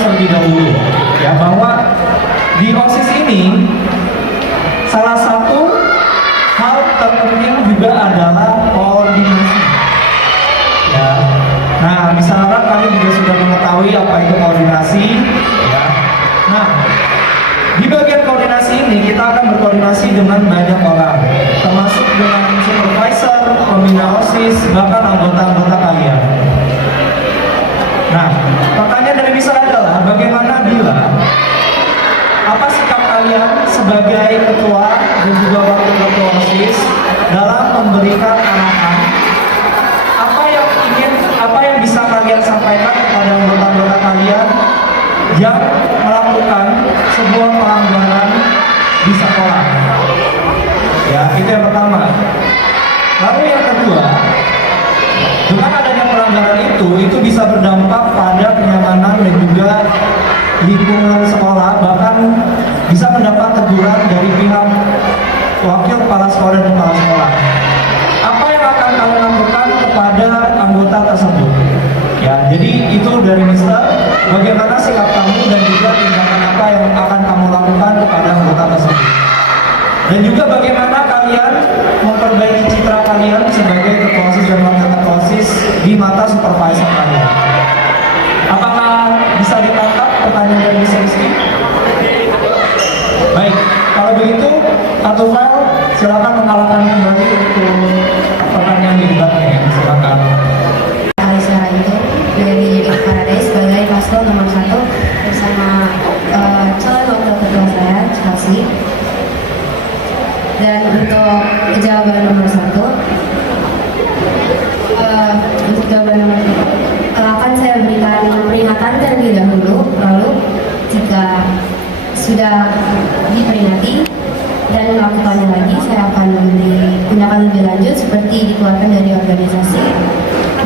terlebih dahulu ya bahwa di OSIS ini salah satu hal terpenting juga adalah koordinasi. Ya. Nah, misalnya kami juga sudah mengetahui apa itu koordinasi. Ya. Nah, di bagian koordinasi ini kita akan berkoordinasi dengan banyak orang, termasuk dengan supervisor, pembina OSIS, bahkan anggota-anggota kalian. Nah, pertanyaan dari Bisa adalah bagaimana bila apa sikap kalian sebagai ketua dan juga wakil ketua OSIS dalam memberikan arahan apa yang bisa kalian sampaikan kepada anggota-anggota kalian yang melakukan sebuah pelanggaran di sekolah. Ya, itu yang pertama. Lalu yang kedua, dengan adanya pelanggaran itu bisa berdampak pada kenyamanan dan juga lingkungan sekolah, bahkan bisa mendapat teguran dari pihak wakil kepala sekolah dan kepala sekolah. Apa yang akan kalian lakukan kepada anggota tersebut? Ya, jadi itu dari Mister. Bagaimana sikap kamu dan juga tindakan apa yang akan kamu lakukan kepada anggota tersebut? Dan juga bagaimana kalian memperbaiki citra kalian sebagai ketua OSIS dan wakil ketua OSIS di mata supervisor kalian? Apakah bisa ditangkap pertanyaan dari Miss Rizky? Baik, kalau begitu Kak Tufel silakan mengalahkan kembali untuk pertanyaan di debatnya. Silakan. Alisa itu dari Pak Faraday sebagai paslon nomor 1 bersama calon wakil ketua saya Chelsea. Dan untuk jawaban nomor 1, untuk jawaban nomor 1 akan saya berikan peringatan terlebih dahulu, lalu jika sudah diperingati dan melakukannya lagi, saya akan memberi tindakan lebih lanjut seperti dikeluarkan dari organisasi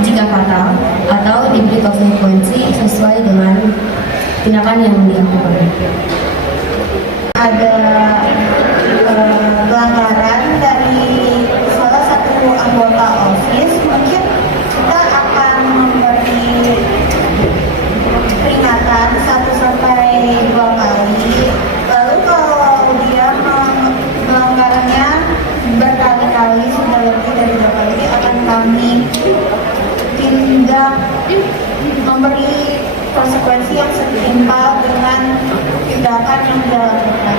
jika fatal atau diberi konsekuensi sesuai dengan tindakan yang dilakukan. Ada pelanggaran dari salah satu anggota OSIS, mungkin kita akan memberi peringatan 1-2 kali. Lalu kalau dia melanggarnya berkali-kali, sudah lebih dari 2 kali, akan kami tindak memberi konsekuensi yang setimpal dengan tindakan yang dilakukan.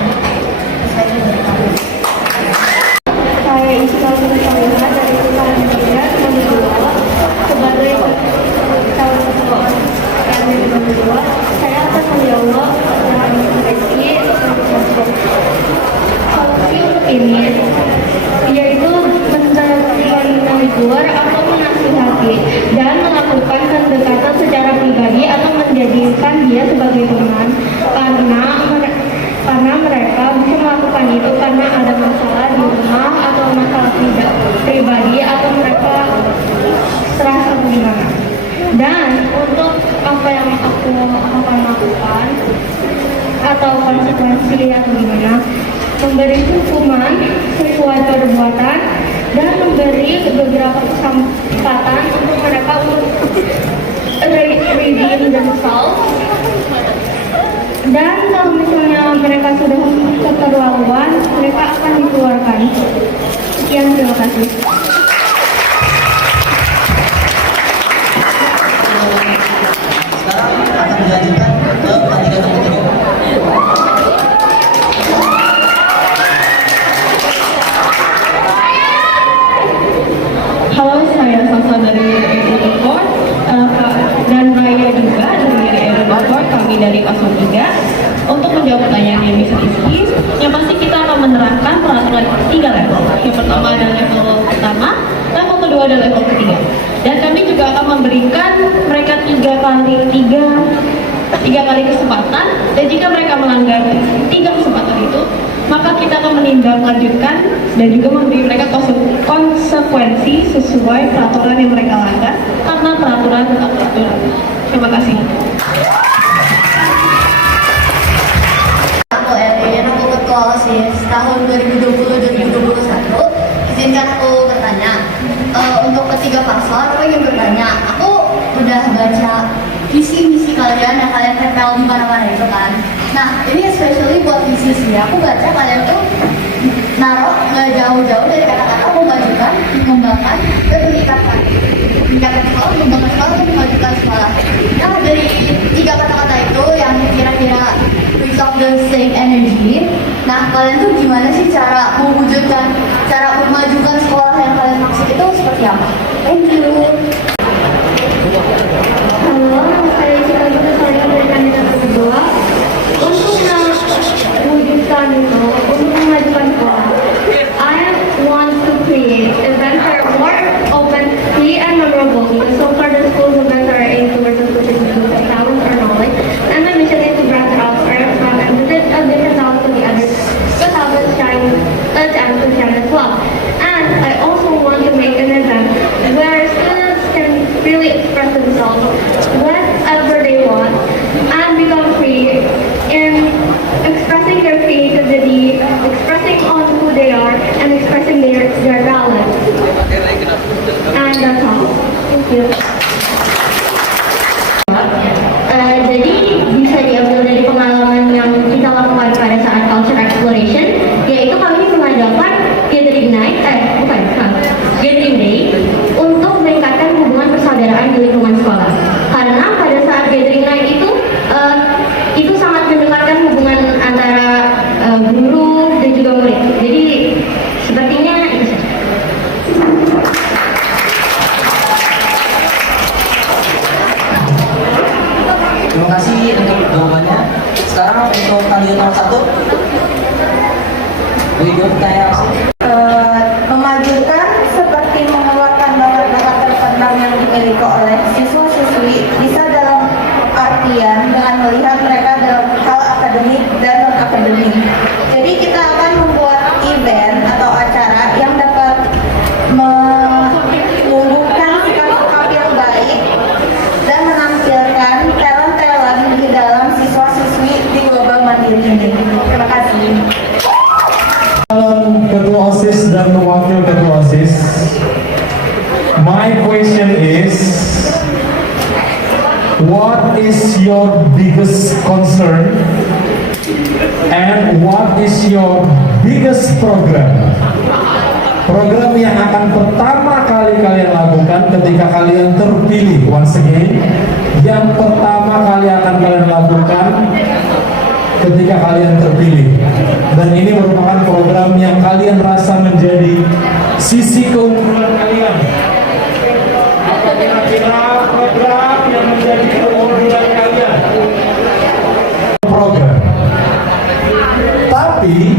Saya Ismail Nursalimah dari Putaran 3 nomor 2 sebagai calon ketua yang nomor 2, saya akan menjawab pertanyaan Rizky. Solusi untuk ini yaitu menegur atau menasihati dan melakukan pendekatan secara pribadi atau menjadikan dia sebagai teman, karena mereka bisa melakukan itu karena ada masalah di rumah atau masalah pribadi atau mereka terasa bagaimana. Dan untuk apa yang aku akan lakukan atau konsekuensi atau gimana, memberi hukuman sesuai perbuatan dan memberi beberapa kesempatan untuk mereka untuk redeem themselves. Dan kalau misalnya mereka sudah keterlaluan, mereka akan dikeluarkan. Sekian, terima kasih. Sekarang akan dilanjutkan ke pertandingan tertutup. Halo, saya Sasa dari Edukor dan Raya juga dari Edukor, kami dari Paslon 3. Untuk menjawab pertanyaan yang bisa Rizky, yang pasti kita akan menerapkan peraturan 3 level. Yang pertama adalah level pertama, level kedua adalah level ketiga. Dan kami juga akan memberikan mereka tiga kali kesempatan, dan jika mereka melanggar 3 kesempatan itu, maka kita akan menindaklanjutkan dan juga memberi mereka konsekuensi sesuai peraturan yang mereka langgar, karena peraturan tetap peraturan. Terima kasih. Aku Erin, aku ketua OSIS tahun 2020-2021. Izinkan aku bertanya. Untuk ketiga paslon, aku ingin bertanya. Aku udah baca visi misi kalian yang kalian tempel viral di mana-mana itu kan. Nah, ini especially buat bisnis ya. Aku baca kalian tuh naruh nggak jauh-jauh dari kata-kata memajukan, mengembangkan, dan meningkatkan. Meningkatkan sekolah, mengembangkan sekolah, dan memajukan sekolah. Nah, dari tiga kata-kata itu yang kira-kira result the same energy. Nah, kalian tuh gimana sih cara mewujudkan, cara memajukan sekolah yang kalian maksud itu seperti apa? Thank you. Halo, saya Cika Gita, saya dari kandidat kedua. Untuk mewujudkan itu, untuk memajukan sekolah, I want to create events that are more open, free, and memorable. Because so far the school's events are aimed towards the students' talent or knowledge, and my mission is to branch out or expand and visit a different knowledge to the others, to help us shine, and to shine as well. And I also want to make an event where students can really express themselves whenever they want and become free in expressing their creativity, expressing on who they are, and expressing their talent. And that's all. Thank you. Jadi bisa diambil dari pengalaman yang kita lakukan pada saat culture exploration, yaitu kami mengadakan gathering night, gathering day untuk meningkatkan hubungan persaudaraan di lingkungan sekolah. Karena pada saat gathering night itu sangat mendekatkan hubungan antara guru dan juga murid. Jadi sepertinya itu saja. Terima kasih untuk jawabannya. Sekarang untuk kalian nomor 1. Video pertanyaan langsung. Memajukan seperti mengeluarkan bakat-bakat terpendam yang dimiliki oleh siswa-siswi bisa dalam artian dengan melihat mereka dalam hal akademik dan non-akademik. Jadi kita akan membuat event atau acara yang dapat menumbuhkan sikap-sikap yang baik dan menampilkan talent-talent di dalam siswa-siswi di Global Mandiri ini. Terima kasih. Ketua OSIS dan Wakil Ketua OSIS, my question is, what is your biggest concern and what is your biggest program? Program yang akan pertama kali kalian lakukan ketika kalian terpilih. Once again, yang pertama kali akan kalian lakukan ketika kalian terpilih, dan ini merupakan program yang kalian rasa menjadi sisi keunggulan kalian. Apa kira-kira program yang menjadi keunggulan kalian? Program. Tapi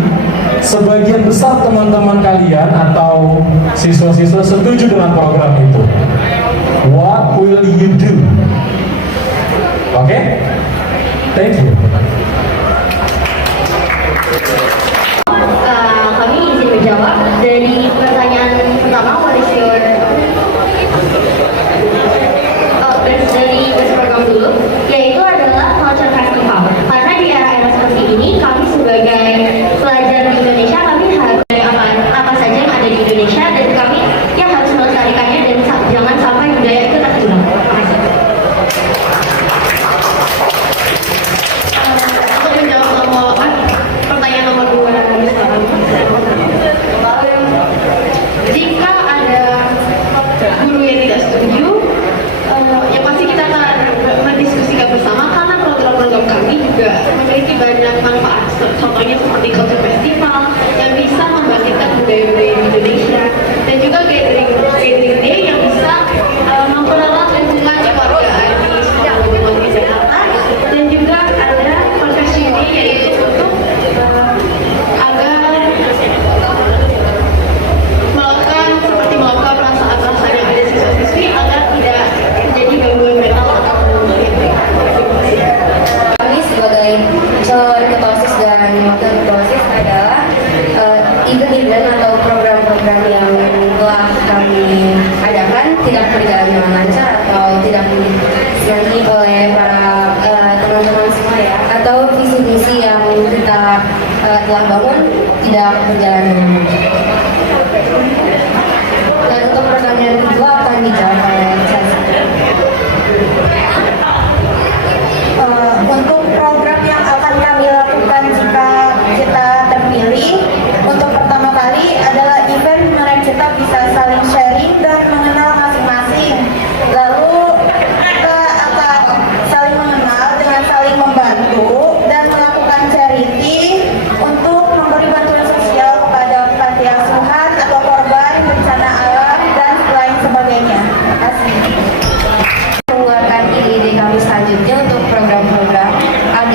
sebagian besar teman-teman kalian atau siswa-siswa setuju dengan program itu. What will you do? Oke? Thank you. Kami izin menjawab dari pertanyaan pertama, what is your dari program dulu, yaitu adalah culture festival. Karena di era-era seperti ini, kami sebagai pelajar di Indonesia, kami harus apa saja yang ada di Indonesia, dan kami yang harus melestarikannya dan jangan sampai budaya itu terhilang. Untuk menjawab pertanyaan nomor 2 sekarang, jika ada guru yang tidak setuju, ya pasti kita akan mendiskusikan bersama, karena program-program kami juga memiliki banyak manfaat. Contohnya seperti culture festival yang bisa membangkitkan budaya-budaya di Indonesia, dan juga gathering day yang bisa mempererat lingkungan kekeluargaan di sekolah di Jakarta, dan juga ada confession day yaitu untuk agar melakukan perasaan-perasaan yang ada siswa-siswi agar tidak menjadi gangguan mental atau Kami sebagai calon ketua OSIS dan wakil ketua OSIS adalah event-event atau program-program yang telah kami adakan tidak berjalan dengan lancar atau tidak disenangi oleh para teman-teman semua ya, atau visi-visi yang kita telah bangun tidak berjalan dengan lancar. Dan untuk pertanyaan kedua akan dijawab oleh saya. Untuk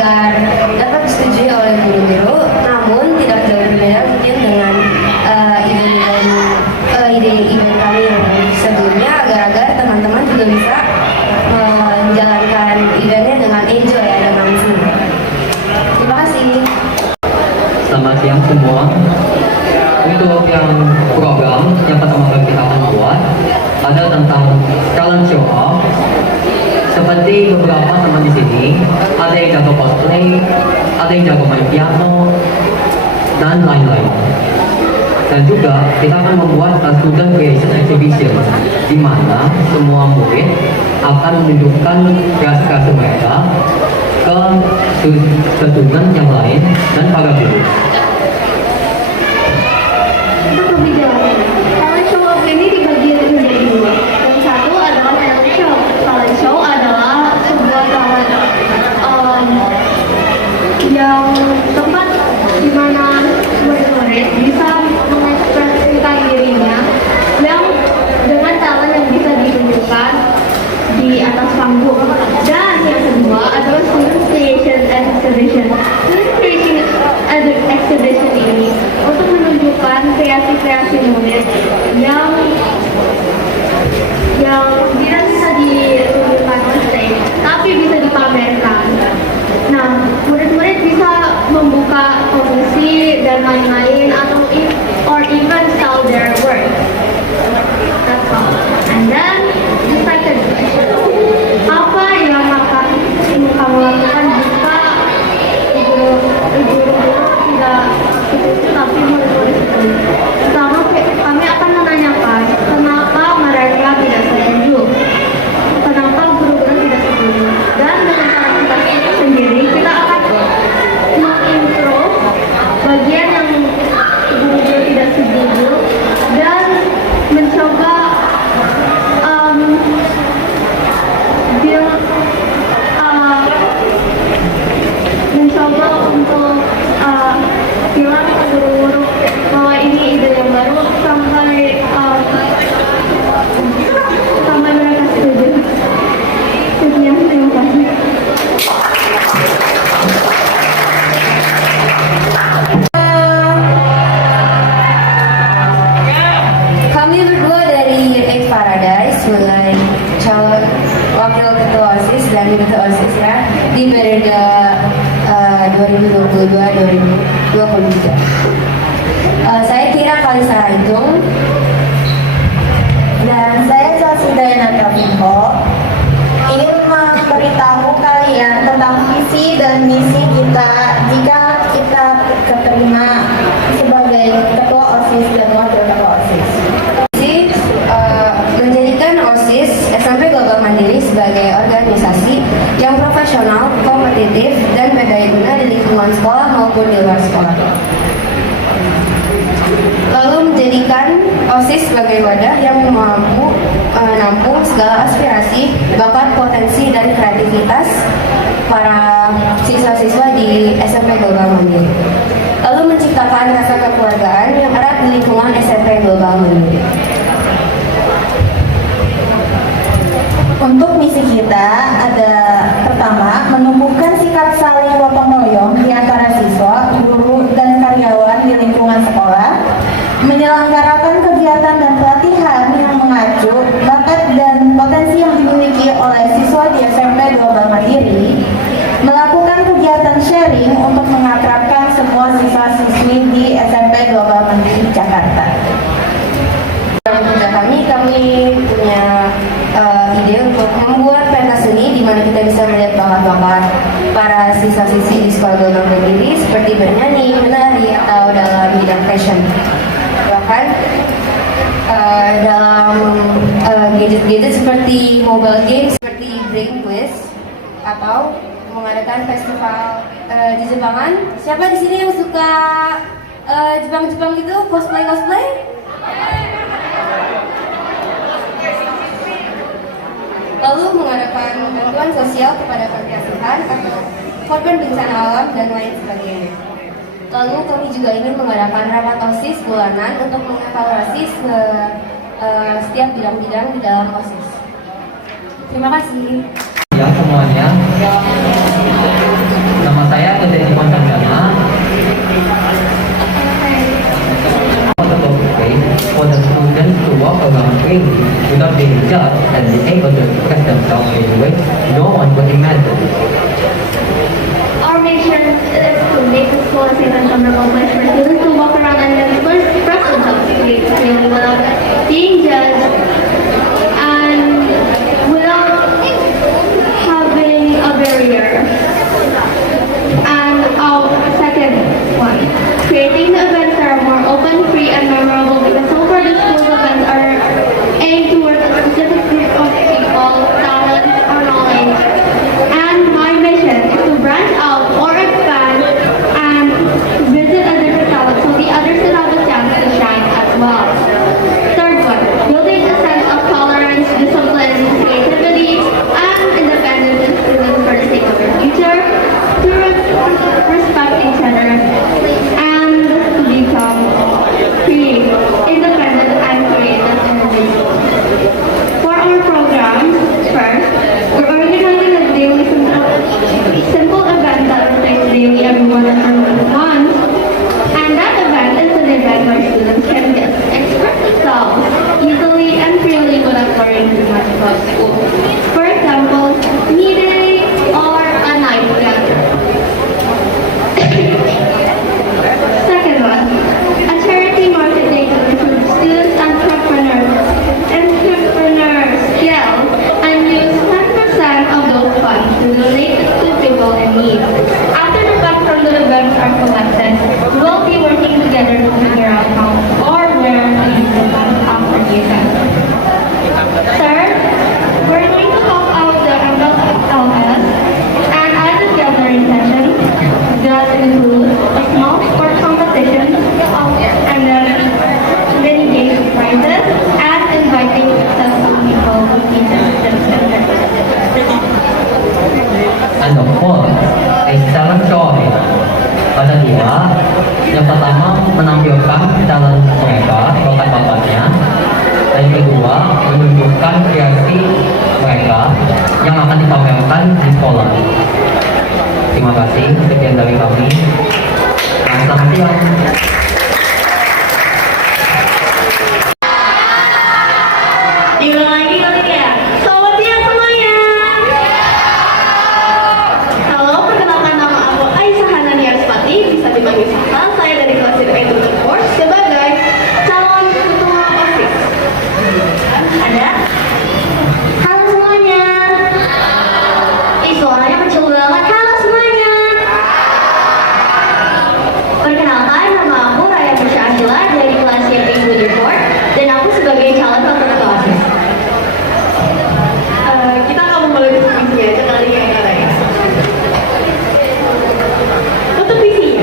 agar dapat disetujui oleh guru-guru, namun tidak jauh berbeda mungkin dengan ide-ide kami yang sebelumnya, agar teman-teman juga bisa menjalankan eventnya dengan enjoy ya, dengan senang. Terima kasih. Selamat siang semua. Untuk yang program yang pertama kali kita akan buat ada tentang talent show off. Seperti beberapa teman di sini, ada yang jago cosplay, ada yang jago main piano, dan lain-lain. Dan juga kita akan membuat student creation exhibition, di mana semua murid akan menunjukkan kreasi-kreasi mereka ke student yang lain dan para guru. Untuk lebih jauh, talent show off ini dibagi menjadi dua. Yang satu adalah talent show. Talent show adalah sebuah talent yang tempat di mana murid-murid bisa mengekspresikan dirinya yang dengan talent yang bisa ditunjukkan di atas panggung. Dan yang kedua adalah student creation exhibition. Student creation exhibition ini untuk menunjukkan kreasi-kreasi murid yang tidak bisa ditunjukkan on stage, tapi bisa dipamerkan. Nah, murid-murid bisa membuka komisi dan lain-lain or even sell their work. That's all. And then the second question, apa yang akan kamu lakukan jika guru-guru tidak setuju tapi murid-murid setuju? Pertama, kami akan menanyakan kenapa mereka tidak setuju, kenapa guru-guru tidak setuju, dan dengan cara kita sendiri kita akan mengimprove bagian yang guru-guru tidak setuju dan mencoba mencoba untuk bilang ke guru-guru bahwa ini ide yang baru sampai mereka setuju. Sekian, terima kasih. Kami berdua dari Year 8 Paradise sebagai calon wakil ketua OSIS dan ketua OSIS ya di periode 2022-2023. Saya Kira Kalisa Hitung Dan saya Sasudayana Kavinho ingin memberitahu kalian tentang visi dan misi kita jika kita keterima sebagai ketua OSIS dan wakil ketua OSIS. Menjadikan OSIS SMP Global Mandiri sebagai organisasi yang profesional, kompetitif, dan berdaya guna di lingkungan sekolah maupun di luar sekolah. Lalu menjadikan OSIS sebagai wadah yang mampu menampung segala aspirasi, bakat, potensi, dan kreativitas para siswa-siswa di SMP Global Mandiri. Lalu menciptakan rasa kekeluargaan yang erat di lingkungan SMP Global Mandiri. Untuk misi kita ada pertama, menumbuhkan sikap saling gotong royong di antara siswa, guru, dan karyawan di lingkungan sekolah, menyelenggarakan kegiatan dan pelatihan yang mengacu bakat dan potensi yang dimiliki oleh siswa di SMP Global Mandiri, melakukan kegiatan sharing untuk mengakrabkan semua siswa-siswi di SMP Global Mandiri Jakarta. Dalam kerja kami punya ide untuk membuat pentas seni di mana kita bisa melihat bakat-bakat para siswa-siswi di sekolah Global Mandiri seperti bernyanyi, menari, atau dalam bidang fashion. Bahkan dalam gadget-gadget seperti mobile games seperti Brain Quiz atau mengadakan festival di Jepangan. Siapa di sini yang suka Jepang-Jepang itu cosplay? Lalu mengadakan bantuan sosial kepada panti asuhan atau korban bencana alam dan lain sebagainya. Lalu kami juga ingin mengadakan rapat OSIS bulanan untuk mengevaluasi setiap bidang-bidang di dalam OSIS. Terima kasih. Ya semuanya, nama number of ways for students to walk around and explore themselves freely without being judged and without having a barrier. And our second one, creating the events that are more open, free, and memorable, because so far the school's events are aimed towards a specific group of people, talent, or knowledge. And my mission is to branch out or expand and visit a different talent so the others can have a chance to shine as well. Third one, building a sense of tolerance, discipline, creativity, and independence in students for the sake of their future, to respect each other, and to become independent and creative individuals. For our programs, first, we're organizing a daily simple event that reflects daily everyone and everyone. And that event is an event where students can express themselves easily and freely without worrying too much about school. For example, meeting or a night together. Second one, a charity market day to improve students' entrepreneurs skills and use 10% of those funds to donate to people in need. After the funds from the events are collected, we'll be working together to figure out how or where to use the funds after the event. Third, we're going to help out the MLS and add a gathering session that includes a small sport competition and then many games of prizes and inviting successful people who teach us And of course, a talent show. Ada dua. Yang pertama menampilkan talent mereka, bakat-bakatnya. Dan yang kedua menunjukkan kreasi mereka yang akan dipamerkan di sekolah. Terima kasih. Sekian dari kami. Selamat siang. Diulang lagi kali ya. Selamat siang semuanya. Halo, perkenalkan nama aku Aisyah Hanania Spati, bisa dipanggil Sasa. Saya dari kelas Education Course sebagai calon ketua OSIS. Ada? Halo semuanya. Ih, suaranya kecil banget. Halo semuanya. Perkenalkan, nama aku Raya Pusha Ashila dari kelas Education Course dan aku sebagai calon ketua OSIS. Kita akan memulai diskusi aja kali ya, Raya. Untuk visi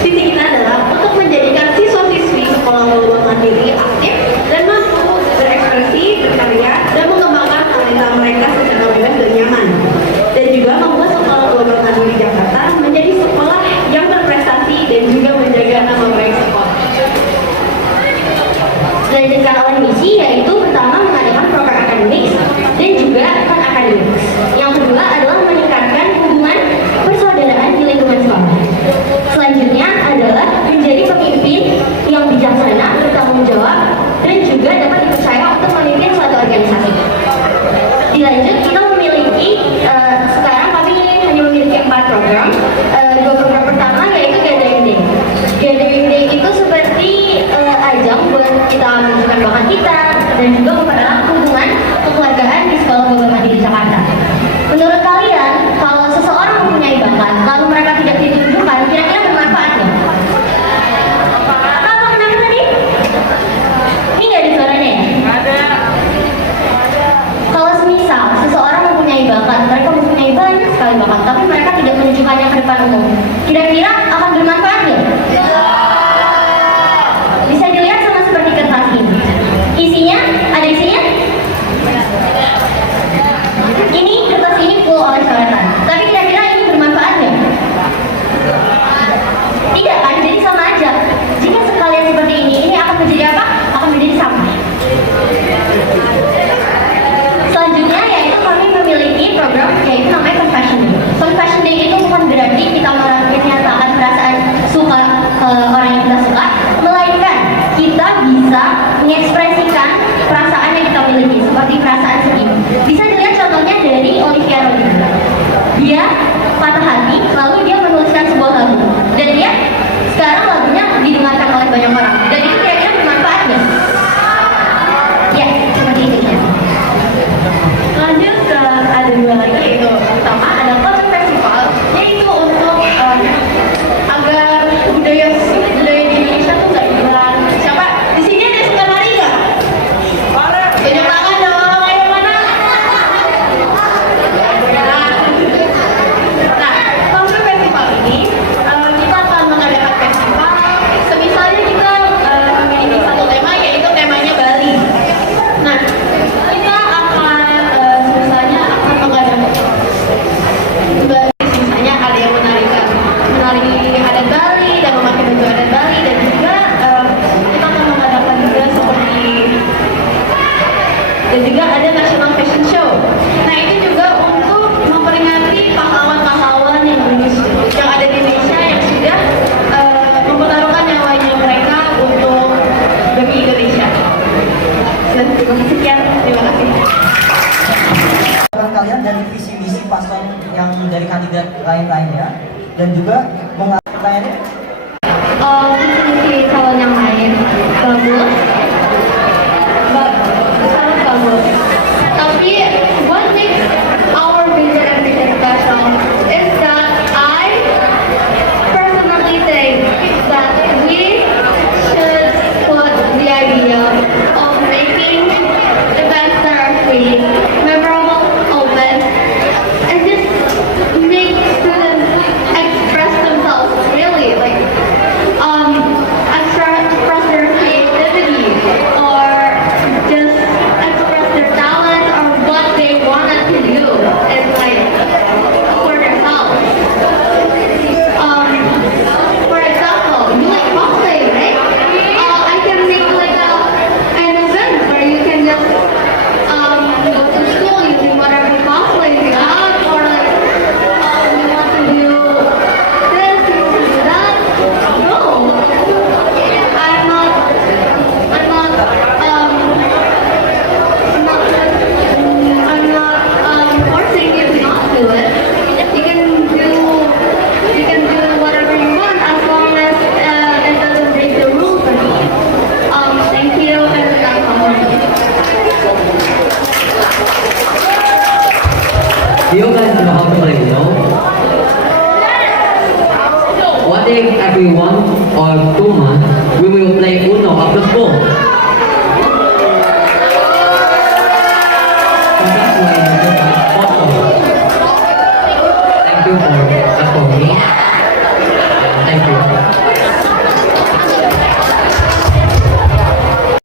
kita adalah untuk menjadikan siswa-siswi sekolah lulusan mandiri aktif dan mampu berekspresi, berkarya, dan mengembangkan talenta mereka secara bebas dan nyaman. Dan juga membuat sekolah lulusan mandiri Jakarta menjadi sekolah yang berprestasi dan juga menjaga nama baik sekolah. Dilanjutkan oleh misi, yaitu pertama mengadakan program akademik dan juga non-akademik. Yang kedua adalah meningkatkan hubungan persaudaraan di lingkungan sekolah. Selanjutnya adalah menjadi pemimpin yang bijaksana, bertanggung jawab, dan juga dapat dipercaya untuk memimpin suatu organisasi. Dilanjut, kita memiliki, sekarang kami hanya memiliki 4 program. 2 program pertama yaitu Gathering Day. Gathering Day itu seperti ajang buat kita menunjukkan bakat kita dan juga mempererat hubungan kekeluargaan di sekolah Bogor Mandiri Jakarta. Menurut kalian, kalau seseorang mempunyai bakat lalu mereka tidak ditunjukkan, kira-kira bermanfaat nggak? Apa kenapa tadi? Ini nggak ada suaranya ya? Ada. Kalau semisal seseorang mempunyai bakat, mereka mempunyai banyak sekali bakat, tapi mereka tidak menunjukkannya ke depan umum, kira-kira akan bermanfaat nggak? Bisa dilihat sama seperti kertas ini. Isinya, ada isinya? Ini kertas ini full oleh coretan. Tapi kira-kira ini bermanfaat nggak? Tidak kan? Jadi sama aja. Jika sekalian seperti ini akan menjadi apa? Akan menjadi sampah. Selanjutnya yaitu kami memiliki program yaitu namanya Confession Day. Confession Day itu bukan berarti kita menyatakan yang dari kandidat lain-lainnya dan juga pertanyaannya. Visi calon yang lain bagus, sangat bagus. Tapi what makes our vision and mission special is that I personally think that we should put the idea of making events that are free, memorable, open, and just make students express themselves really, like express their creativity or just express their talent or what they wanted to do in life for themselves. For example, you like cosplay, right? I can make like an event where you can just go to school using whatever cosplay you have, or like you want to do this, you want to do that. No, I'm not forcing you to not do it. You can do whatever you want as long as it doesn't break the rules or not. Thank you, and that's all for me. Do you guys know how to play Uno? What if every 1 or 2 months we will play Uno after school? So that's why I do that possible. Thank you for that for me. Thank you.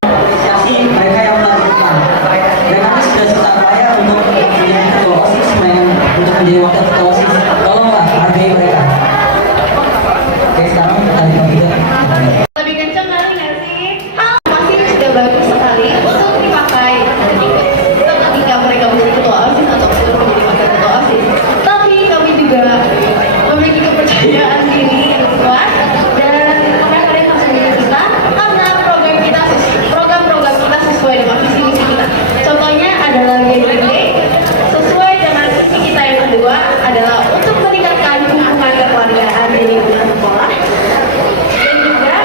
Apresiasi mereka yang melakukan. Mereka ini sudah serta upaya untuk menjadi ketua OSIS, untuk menjadi wakil ketua OSIS. Tolonglah hargai mereka. Oke, sekarang kita lihat video. Lebih kencang kali nggak sih? Masih sudah bagus sekali untuk dipakai ketika mereka menjadi ketua OSIS atau sudah menjadi wakil ketua OSIS. Tapi kami juga memiliki kepercayaan diri yang kuat dan kalian harus menjadi kita karena program-program kita sesuai dengan visi misi kita. Contohnya adalah GDG sesuai dengan visi kita yang kedua adalah untuk meningkatkan hubungan kekeluargaan di lingkungan sekolah. Dan juga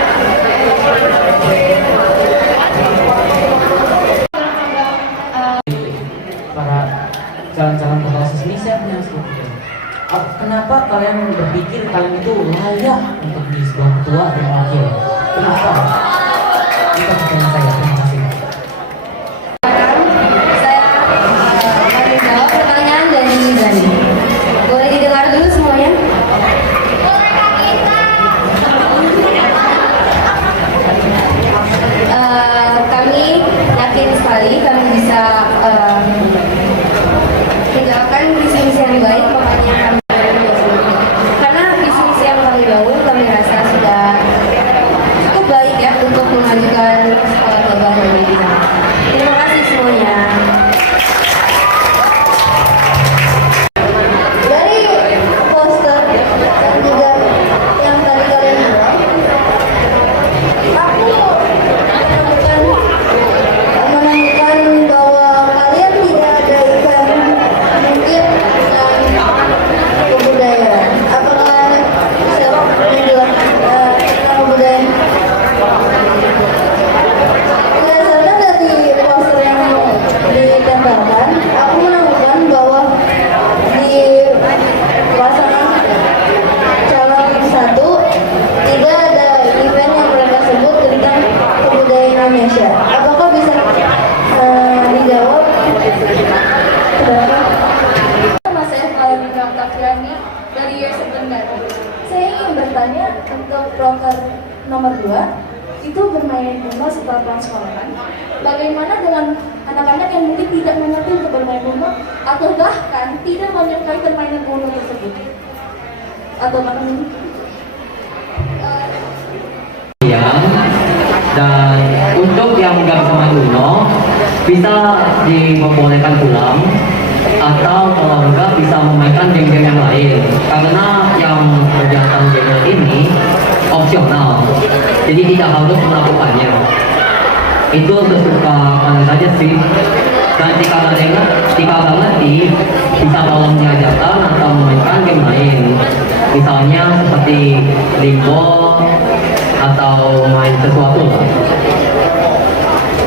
Para calon-calon ketua OSIS ini saya punya sebuah pertanyaan. Kenapa kalian berpikir kalian itu layak untuk menjadi sebuah ketua dan wakil? Kenapa? Itu pertanyaan saya. Terima kasih. Saya akan jawab pertanyaan dari Dani. Boleh didengar dulu semuanya? Kami yakin sekali kami bisa menjalankan visi-misi yang baik, makanya kami karena visi-misi yang kami bangun kami rasa sudah cukup baik ya untuk memajukan sekolah global Indonesia. Terima kasih semuanya. Dari poster dan juga yang tadi kalian buat, aku menemukan bahwa kalian tidak ada event mungkin dengan kebudayaan. Apakah siapa menjelaskan tentang kebudayaan? Berdasarkan dari poster yang ditempelkan, aku menemukan bahwa di pasangan calon satu tidak ada event yang mereka sebut tentang kebudayaan Indonesia. Apakah bisa dijawab? Nama saya Alina Kafiani dari Year Sebenarnya. Saya ingin bertanya untuk proker nomor 2 itu bermain Uno setelah pulang sekolah kan? Bagaimana dengan anak-anak yang mungkin tidak mengerti untuk bermain Uno atau bahkan tidak menyukai permainan Uno tersebut? Atau bahkan Ya, dan untuk yang nggak bisa main Uno bisa diperbolehkan pulang atau kalau enggak bisa memainkan game-game yang lain karena yang berdasarkan game ini opsional jadi tidak harus melakukannya itu sesuka kalian saja sih Dan jika mengerti, bisa tolong diajarkan atau memainkan game lain. Misalnya seperti limbo atau main sesuatu lah.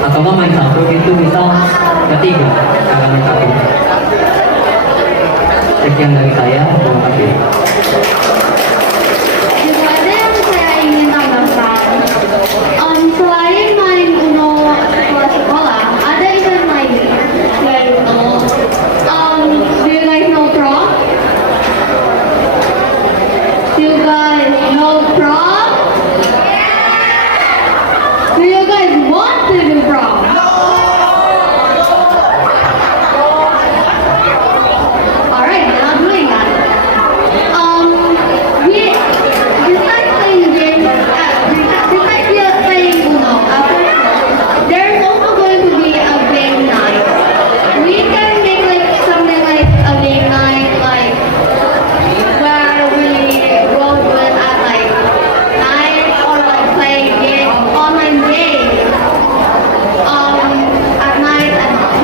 Atau nggak main satu itu bisa ketiga cara main satu. Sekian dari saya, terima kasih. Juga ada yang saya ingin tambahkan. Selain main Uno sekolah, ada event lain yaitu do you guys know prom? Do you guys know prom? Do you guys want to do prom? Alright, we're not doing that. Besides playing games, besides playing Uno, there's also going to be a game night. We can make like something like a game night, like where we will do it at like night or like play online games at night and all.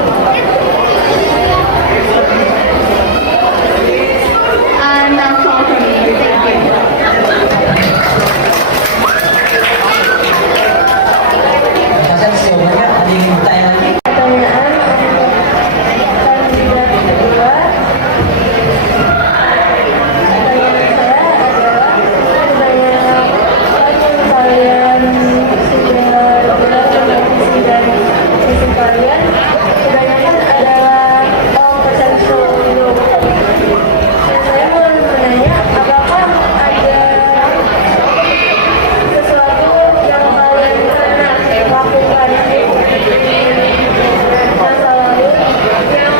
And that's all for me. Thank you. Terima kasih jawabannya. Ada yang bertanya lagi? Pertanyaan kandidat kedua. Pertanyaan saya adalah kebanyakan kalian sudah belajar visi dan misi kalian kebanyakan adalah potential group. Dan saya mau menanya, apakah ada sesuatu yang kalian pernah lakukan di masa lalu yang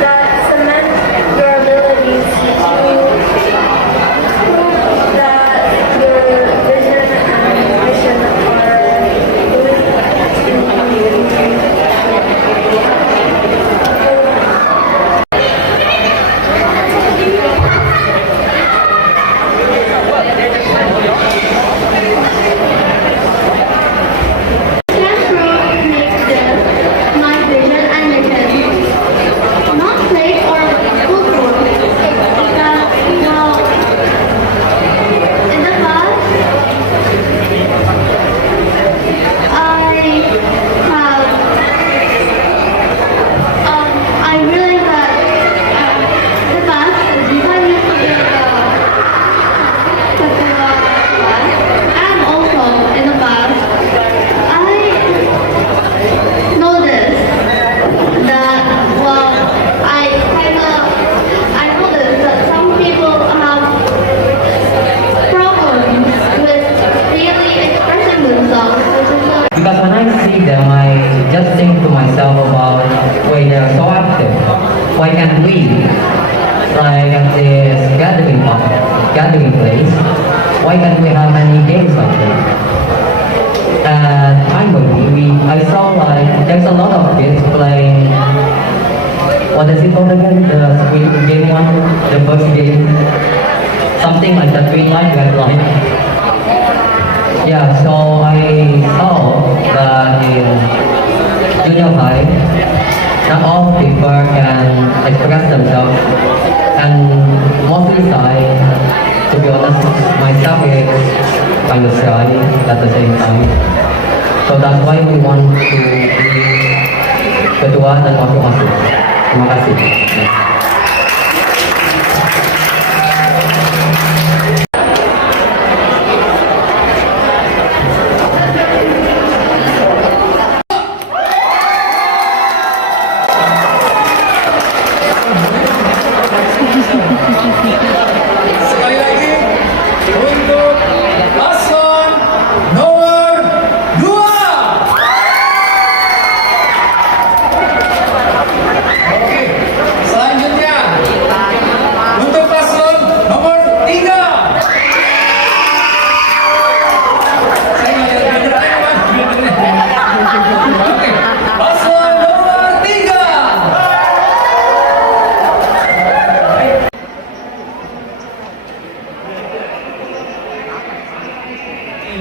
that cement your abilities to prove that your vision and mission are good my vision and mission not fake or foolproof. Because, well, in the past, I realized that in the past, before I used to be and also in the past, I noticed that, well, I noticed that some people have problems with really expressing themselves, which is so Because when I see them, I just think to myself about why they are so active. Why can't we, like at this gathering place, why can't we have any games like this? At Timely, I saw like there's a lot of kids playing. What is it called again? The Squid Game one, the first game, something like that. Green light, red light. Yeah, so I saw that in junior high, not all people can express themselves, and mostly shy. To be honest, myself is kind of shy at the same time. So that's why we want to be ketua dan wakil masuk. Terima kasih. Sekali lagi untuk paslon nomor 2. Oke, selanjutnya untuk paslon nomor 3. Saya nggak lihat gambarnya, Pak. Oke, paslon nomor 3.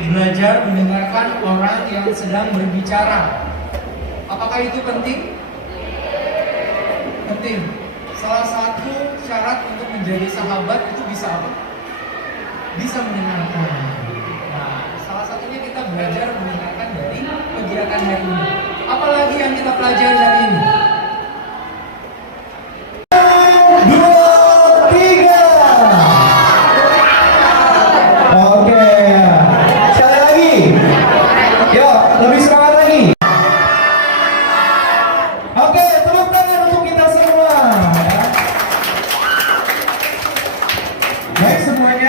Belajar mendengarkan orang yang sedang berbicara. Apakah itu penting? penting. Salah satu syarat untuk menjadi sahabat itu bisa apa? Bisa mendengarkan. Nah, salah satunya kita belajar mendengarkan dari kegiatan hari ini. Apalagi yang kita pelajari hari ini? 2, 3. Oke. Sekali lagi. Yuk, lebih semangat lagi. Oke, tepuk tangan untuk kita semua. Baik semuanya.